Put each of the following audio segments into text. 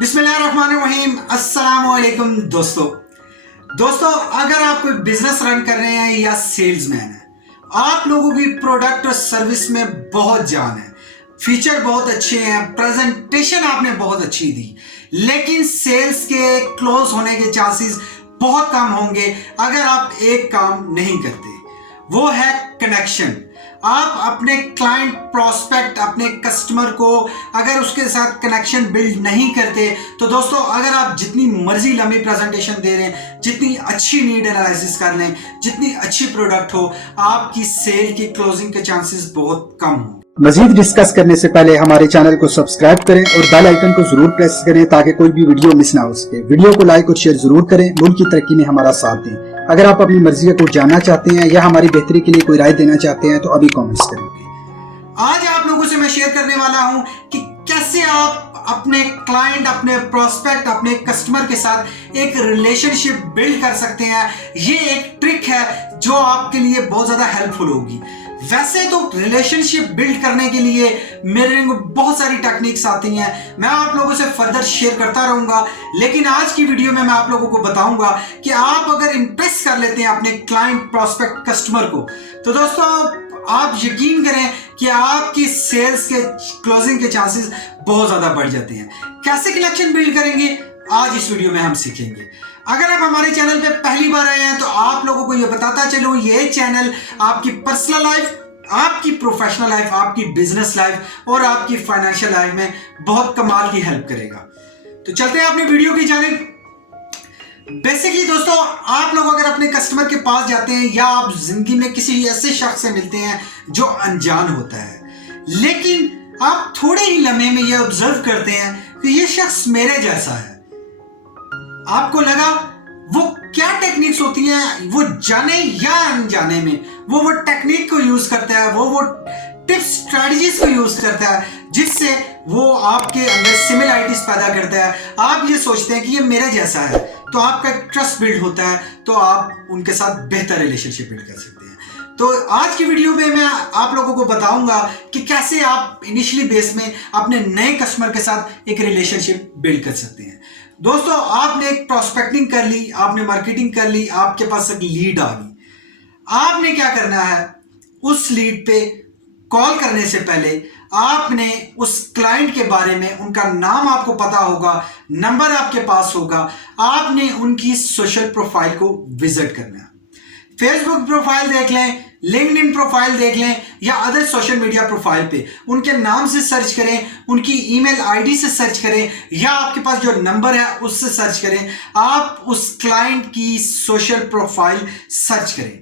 बिस्मिल्लाहिर्रहमानिर्रहीम। अस्सलाम वालेकुम दोस्तों, अगर आप कोई बिजनेस रन कर रहे हैं या सेल्समैन है, आप लोगों की प्रोडक्ट और सर्विस में बहुत जान है, फीचर बहुत अच्छे हैं, प्रेजेंटेशन आपने बहुत अच्छी दी, लेकिन सेल्स के क्लोज होने के चांसेस बहुत कम होंगे अगर आप एक काम नहीं करते, वो है कनेक्शन। आप अपने क्लाइंट प्रोस्पेक्ट, अपने कस्टमर को अगर उसके साथ कनेक्शन बिल्ड नहीं करते तो दोस्तों, अगर आप जितनी मर्जी लंबी प्रेजेंटेशन दे रहे हैं, जितनी अच्छी नीड एनालिसिस कर लें, जितनी अच्छी प्रोडक्ट हो, आपकी सेल की क्लोजिंग के चांसेस बहुत कम हों। मजीद डिस्कस करने से पहले हमारे चैनल को सब्सक्राइब करें और बेल आइकन को जरूर प्रेस करें ताकि कोई भी वीडियो मिस ना हो सके। वीडियो को लाइक और शेयर जरूर करें, मुल्क की तरक्की में हमारा साथ दें। अगर आप अपनी मर्जी को जानना चाहते हैं या हमारी बेहतरी के लिए कोई राय देना चाहते हैं तो अभी कमेंट्स करें। आज आप लोगों से मैं शेयर करने वाला हूं कि कैसे आप अपने क्लाइंट, अपने प्रोस्पेक्ट, अपने कस्टमर के साथ एक रिलेशनशिप बिल्ड कर सकते हैं। ये एक ट्रिक है जो आपके लिए बहुत ज्यादा हेल्पफुल होगी। वैसे तो रिलेशनशिप बिल्ड करने के लिए मेरे बहुत सारी टेक्निक्स आती हैं, मैं आप लोगों से फर्दर शेयर करता रहूंगा, लेकिन आज की वीडियो में मैं आप लोगों को बताऊंगा कि आप अगर इंप्रेस कर लेते हैं अपने क्लाइंट, प्रोस्पेक्ट, कस्टमर को, तो दोस्तों आप यकीन करें कि आपकी सेल्स के क्लोजिंग के चांसेस बहुत ज्यादा बढ़ जाते हैं। कैसे कनेक्शन बिल्ड करेंगे, आज इस वीडियो में हम सीखेंगे। अगर आप हमारे चैनल पे पहली बार आए हैं तो आप लोगों को ये बताता चलूं, ये चैनल आपकी पर्सनल लाइफ, आपकी प्रोफेशनल लाइफ, आपकी बिजनेस लाइफ और आपकी फाइनेंशियल लाइफ में बहुत कमाल की हेल्प करेगा। तो चलते हैं अपनी वीडियो की जानिब। बेसिकली दोस्तों, आप लोग अगर अपने कस्टमर के पास जाते हैं या आप जिंदगी में किसी ऐसे शख्स से मिलते हैं जो अनजान होता है, लेकिन आप थोड़े ही लम्हे में ये ऑब्जर्व करते हैं कि ये शख्स मेरे जैसा है, आपको लगा वो क्या टेक्निक्स होती हैं, वो जाने या अनजाने में वो टेक्निक को यूज करता है, वो टिप्स, स्ट्रेटजीज को यूज करता है, जिससे वो आपके अंदर सिमिलरिटीज पैदा करता है। आप ये सोचते हैं कि ये मेरे जैसा है, तो आपका ट्रस्ट बिल्ड होता है, तो आप उनके साथ बेहतर रिलेशनशिप बिल्ड कर सकते हैं। तो आज की वीडियो में मैं आप लोगों को बताऊंगा कि कैसे आप इनिशियली बेस में अपने नए कस्टमर के साथ एक रिलेशनशिप बिल्ड कर सकते हैं। दोस्तों, आपने एक प्रोस्पेक्टिंग कर ली, आपने मार्केटिंग कर ली, आपके पास एक लीड आ गई। आपने क्या करना है, उस लीड पे कॉल करने से पहले आपने उस क्लाइंट के बारे में, उनका नाम आपको पता होगा, नंबर आपके पास होगा, आपने उनकी सोशल प्रोफाइल को विजिट करना है। फेसबुक प्रोफाइल देख लें, लिंक्डइन प्रोफाइल देख लें या अदर सोशल मीडिया प्रोफाइल पे उनके नाम से सर्च करें, उनकी ईमेल आईडी से सर्च करें या आपके पास जो नंबर है उससे सर्च करें। आप उस क्लाइंट की सोशल प्रोफाइल सर्च करें।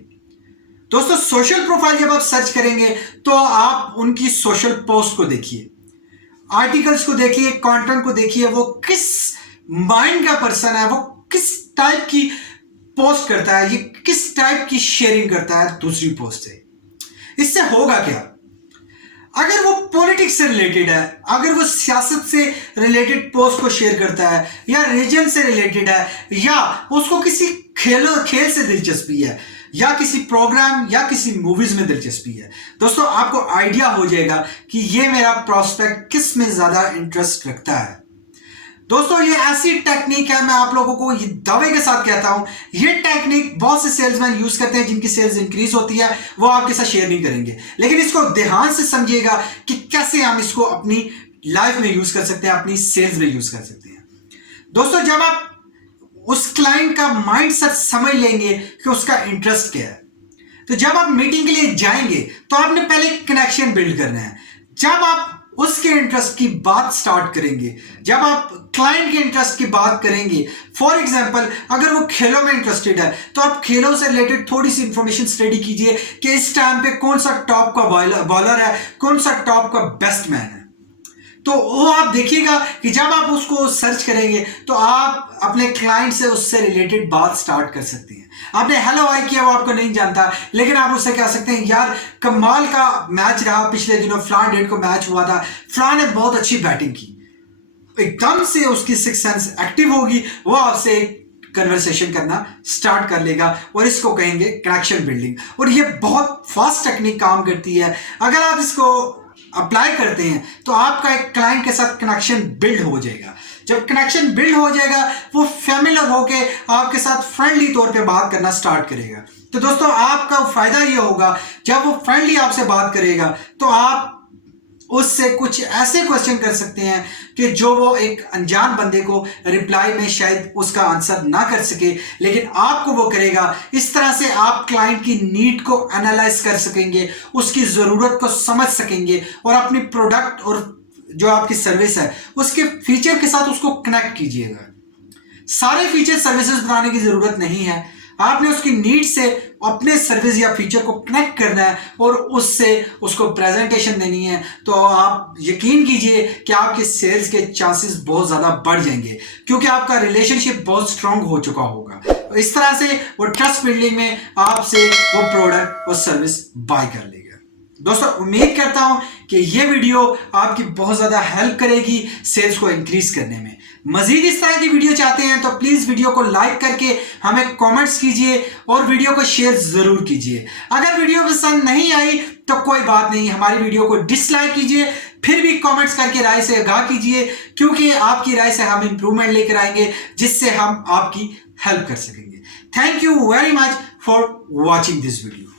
दोस्तों, सोशल प्रोफाइल जब आप सर्च करेंगे तो आप उनकी सोशल पोस्ट को देखिए, आर्टिकल्स को देखिए, कंटेंट को देखिए, वो किस माइंड का पर्सन है, वो किस टाइप की पोस्ट करता है, ये किस टाइप की शेयरिंग करता है दूसरी पोस्ट से। इससे होगा क्या, अगर वो पॉलिटिक्स से रिलेटेड है, अगर वो सियासत से रिलेटेड पोस्ट को शेयर करता है या रीजन से रिलेटेड है या उसको किसी खेल से दिलचस्पी है या किसी प्रोग्राम या किसी मूवीज में दिलचस्पी है, दोस्तों आपको आइडिया हो जाएगा कि ये मेरा प्रोस्पेक्ट किस में ज्यादा इंटरेस्ट रखता है। दोस्तों, ये ऐसी टेक्निक है, मैं आप लोगों को ये दावे के साथ कहता हूं, ये टेक्निक बहुत से सेल्समैन यूज करते हैं जिनकी सेल्स इंक्रीज होती है, वो आपके साथ शेयर नहीं करेंगे, लेकिन इसको ध्यान से समझिएगा कि कैसे हम इसको अपनी लाइफ में यूज कर सकते हैं, अपनी सेल्स में यूज कर सकते हैं। दोस्तों, जब आप उस क्लाइंट का माइंडसेट समझ लेंगे कि उसका इंटरेस्ट क्या है, तो जब आप मीटिंग के लिए जाएंगे तो आपने पहले कनेक्शन बिल्ड करना है। जब आप उसके इंटरेस्ट की बात स्टार्ट करेंगे, जब आप क्लाइंट के इंटरेस्ट की बात करेंगे, फॉर एग्जांपल अगर वो खेलों में इंटरेस्टेड है तो आप खेलों से रिलेटेड थोड़ी सी इंफॉर्मेशन स्टडी कीजिए कि इस टाइम पे कौन सा टॉप का बॉलर है, कौन सा टॉप का बेस्ट मैन है। तो वो आप देखिएगा कि जब आप उसको सर्च करेंगे तो आप अपने क्लाइंट से उससे रिलेटेड बात स्टार्ट कर सकते हैं। आपने हेलो हाय किया, वो आपको नहीं जानता, लेकिन आप उससे कह सकते हैं, यार कमाल का मैच रहा पिछले दिनों, फलान डेट को मैच हुआ था, फलान ने बहुत अच्छी बैटिंग की। एकदम से उसकी सिक्स सेंस एक्टिव होगी, वो आपसे कन्वर्सेशन करना स्टार्ट कर लेगा और इसको कहेंगे कनेक्शन बिल्डिंग। और ये बहुत फास्ट टेक्निक काम करती है। अगर आप इसको अप्लाई करते हैं तो आपका एक क्लाइंट के साथ कनेक्शन बिल्ड हो जाएगा। जब कनेक्शन बिल्ड हो जाएगा वो फैमिलियर होके आपके साथ फ्रेंडली तौर पे बात करना स्टार्ट करेगा। तो दोस्तों आपका फायदा ये होगा, जब वो फ्रेंडली आपसे बात करेगा तो आप उससे कुछ ऐसे क्वेश्चन कर सकते हैं कि जो वो एक अनजान बंदे को रिप्लाई में शायद उसका आंसर ना कर सके, लेकिन आपको वो करेगा। इस तरह से आप क्लाइंट की नीड को एनालाइज कर सकेंगे, उसकी ज़रूरत को समझ सकेंगे और अपनी प्रोडक्ट और जो आपकी सर्विस है उसके फीचर के साथ उसको कनेक्ट कीजिएगा। सारे फीचर सर्विसेज बनाने की ज़रूरत नहीं है, आपने उसकी नीड से अपने सर्विस या फीचर को कनेक्ट करना है और उससे उसको प्रेजेंटेशन देनी है। तो आप यकीन कीजिए कि आपके सेल्स के चांसेस बहुत ज़्यादा बढ़ जाएंगे, क्योंकि आपका रिलेशनशिप बहुत स्ट्रांग हो चुका होगा। तो इस तरह से वो ट्रस्ट बिल्डिंग में आपसे वो प्रोडक्ट और सर्विस बाय कर लेगा। दोस्तों उम्मीद करता हूं कि ये वीडियो आपकी बहुत ज़्यादा हेल्प करेगी सेल्स को इंक्रीज करने में। मजीद इस तरह की वीडियो चाहते हैं तो प्लीज़ वीडियो को लाइक करके हमें कमेंट्स कीजिए और वीडियो को शेयर ज़रूर कीजिए। अगर वीडियो पसंद नहीं आई तो कोई बात नहीं, हमारी वीडियो को डिसलाइक कीजिए, फिर भी कमेंट्स करके राय से आगाह कीजिए, क्योंकि आपकी राय से हम इंप्रूवमेंट लेकर आएंगे जिससे हम आपकी हेल्प कर सकेंगे। Thank you very much for watching this video.